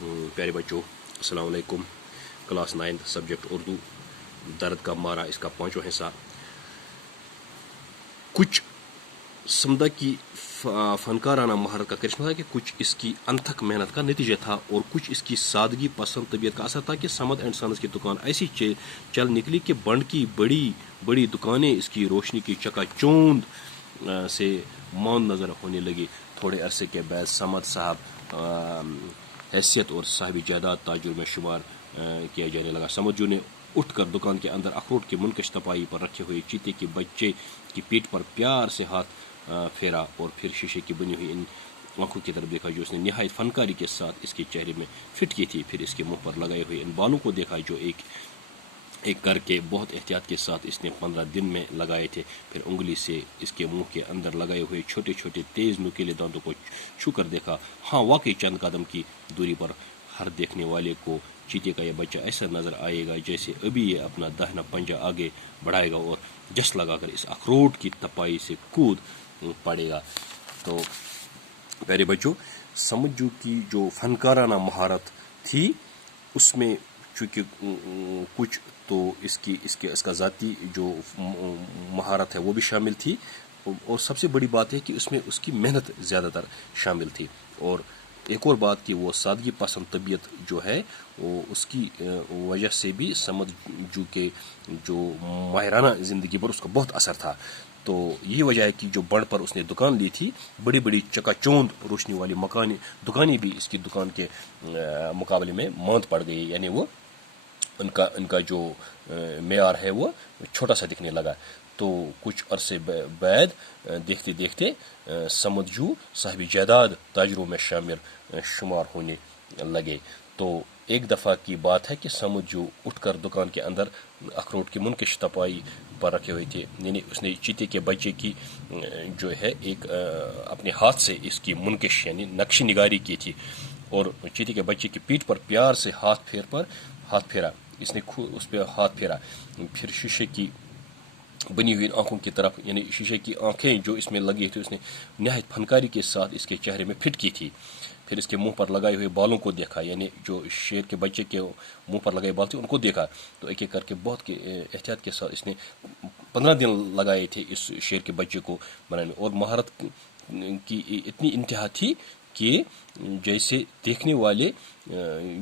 پیارے بچوں، السلام علیکم۔ کلاس 9 سبجیکٹ اردو، درد کا مارا، اس کا 5واں حصہ۔ کچھ سمدہ کی فنکارانہ مہارت کا کرشمہ تھا کہ کچھ اس کی انتھک محنت کا نتیجہ تھا، اور کچھ اس کی سادگی پسند طبیعت کا اثر تھا کہ سمد اینڈ سنز کی دکان ایسی چل نکلی کہ بنڈ کی بڑی بڑی دکانیں اس کی روشنی کی چکا چوند سے ماند نظر ہونے لگی۔ تھوڑے عرصے کے بعد سمد صاحب حیثیت اور صاحب جائیداد تاجر میں شمار کیا جانے لگا۔ سمجھو نے اٹھ کر دکان کے اندر اخروٹ کی منکش تپائی پر رکھے ہوئے چیتے کے بچے کی پیٹھ پر پیار سے ہاتھ پھیرا، اور پھر شیشے کی بنی ہوئی ان آنکھوں کی طرف دیکھا جو اس نے نہایت فنکاری کے ساتھ اس کے چہرے میں فٹ کی تھی۔ پھر اس کے منہ پر لگائے ہوئے ان بالوں کو دیکھا جو ایک ایک کر کے بہت احتیاط کے ساتھ اس نے 15 دن میں لگائے تھے۔ پھر انگلی سے اس کے منہ کے اندر لگائے ہوئے چھوٹے چھوٹے تیز نکیلے دانتوں کو چھو کر دیکھا۔ ہاں، واقعی چند قدم کی دوری پر ہر دیکھنے والے کو چیتے کا یہ بچہ ایسا نظر آئے گا جیسے ابھی یہ اپنا داہنا پنجہ آگے بڑھائے گا اور جس لگا کر اس اخروٹ کی تپائی سے کود پڑے گا۔ تو پیارے بچوں، سمجھو کی جو فنکارانہ مہارت تھی اس میں چونکہ کچھ تو اس کا ذاتی جو مہارت ہے وہ بھی شامل تھی، اور سب سے بڑی بات ہے کہ اس میں اس کی محنت زیادہ تر شامل تھی۔ اور ایک اور بات کہ وہ سادگی پسند طبیعت جو ہے وہ اس کی وجہ سے بھی سمجھو کہ جو ماہرانہ زندگی پر اس کا بہت اثر تھا۔ تو یہی وجہ ہے کہ جو بڑ پر اس نے دکان لی تھی، بڑی بڑی چکا چوند روشنی والی دکانیں بھی اس کی دکان کے مقابلے میں ماند پڑ گئی، یعنی وہ ان کا جو معیار ہے وہ چھوٹا سا دکھنے لگا۔ تو کچھ عرصے بعد دیکھتے دیکھتے سمجھو صاحب جائیداد تاجروں میں شامل شمار ہونے لگے۔ تو ایک دفعہ کی بات ہے کہ سمجھو اٹھ کر دکان کے اندر اخروٹ کی منکش تپائی پر رکھے ہوئے تھے، یعنی اس نے چیتے کے بچے کی جو ہے ایک اپنے ہاتھ سے اس کی منکش یعنی نقش نگاری کی تھی، اور چیتے کے بچے کی پیٹھ پر پیار سے ہاتھ پھیرا، اس نے اس پہ ہاتھ پھیرا۔ پھر شیشے کی بنی ہوئی آنکھوں کی طرف، یعنی شیشے کی آنکھیں جو اس میں لگی تھی، اس نے نہایت فنکاری کے ساتھ اس کے چہرے میں فٹ کی تھی۔ پھر اس کے منہ پر لگائے ہوئے بالوں کو دیکھا، یعنی جو شیر کے بچے کے منہ پر لگائے بال تھے ان کو دیکھا۔ تو ایک ایک کر کے بہت احتیاط کے ساتھ اس نے 15 دن لگائے تھے اس شیر کے بچے کو بنانے میں، اور مہارت کی اتنی انتہا تھی کہ جیسے دیکھنے والے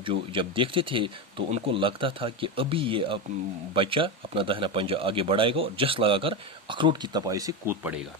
جو جب دیکھتے تھے تو ان کو لگتا تھا کہ ابھی یہ بچہ اپنا داہنا پنجہ آگے بڑھائے گا اور جس لگا کر اخروٹ کی تپائی سے کود پڑے گا۔